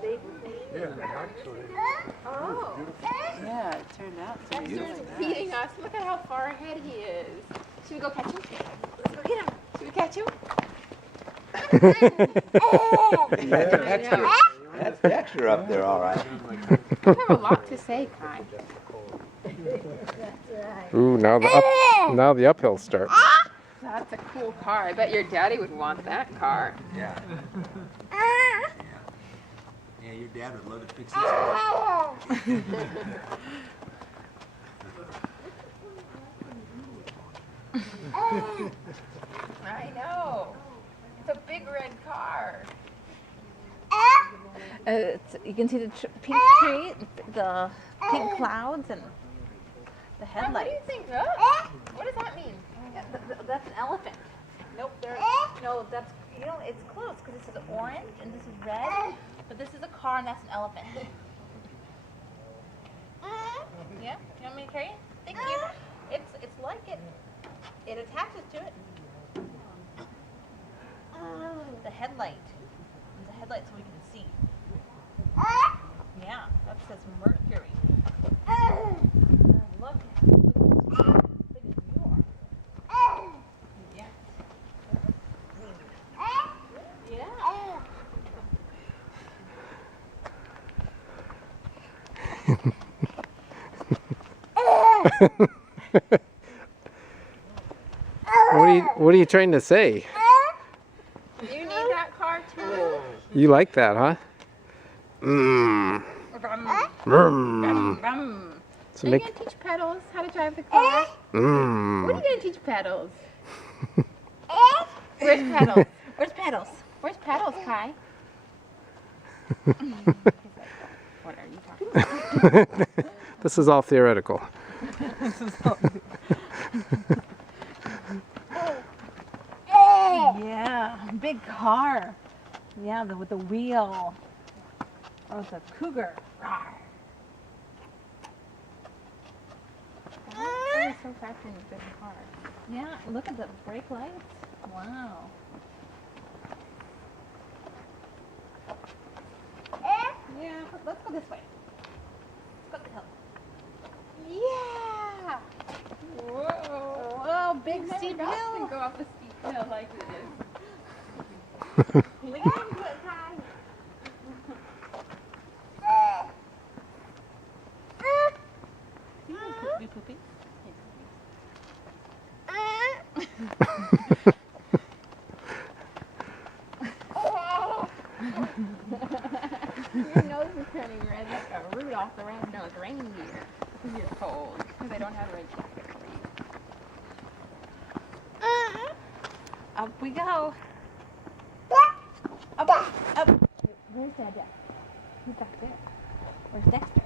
Daddy? Yeah, actually. Oh. Yeah, it turned out to be Dexter's really nice. beating us. Look at how far ahead he is. Should we go catch him? Let's go get him. Should we catch him? That's Dexter. That's Dexter up there, all right. You have a lot to say, Kai. Ooh, now the uphill starts. That's a cool car. I bet your daddy would want that car. Yeah. Yeah, your dad would love to fix his car. I know. It's a big red car. You can see the pink tree, the pink clouds, and the What do headlights. you think? What does that mean? Yeah, that's an elephant. Nope, no, that's it's close because this is orange and this is red, but this is a car and that's an elephant. Yeah, you want me to carry it? Thank you. It's like it attaches to it. The headlight. The headlight so we can see. Yeah, that says Mercury. Look how big you are. Yes. Yeah. What are you trying to say? You need that car too? You like that, huh? Mmm. Rum. So Are you going to teach Pedals how to drive the car? When are you going to teach Pedals? Where's Pedals? Where's Pedals? Where's Pedals, Kai? What are you talking about? This is all theoretical. Yeah, big car. Yeah, with the wheel. Oh, it's a cougar. Rawr. You're so fast in a big car. Yeah, look at the brake lights. Wow. Yeah, let's go this way. Let's go up the hill. Yeah! Whoa! Whoa, big Never steep got hill. to go up a steep hill like this. Lean into it, Kai. Poopy, poopy. Your nose is turning red like a Rudolph the red-nosed reindeer. Because you're cold. Because I don't have a red jacket for you. Up we go. Up, up. Where's Dad? He's back there. Where's Dexter?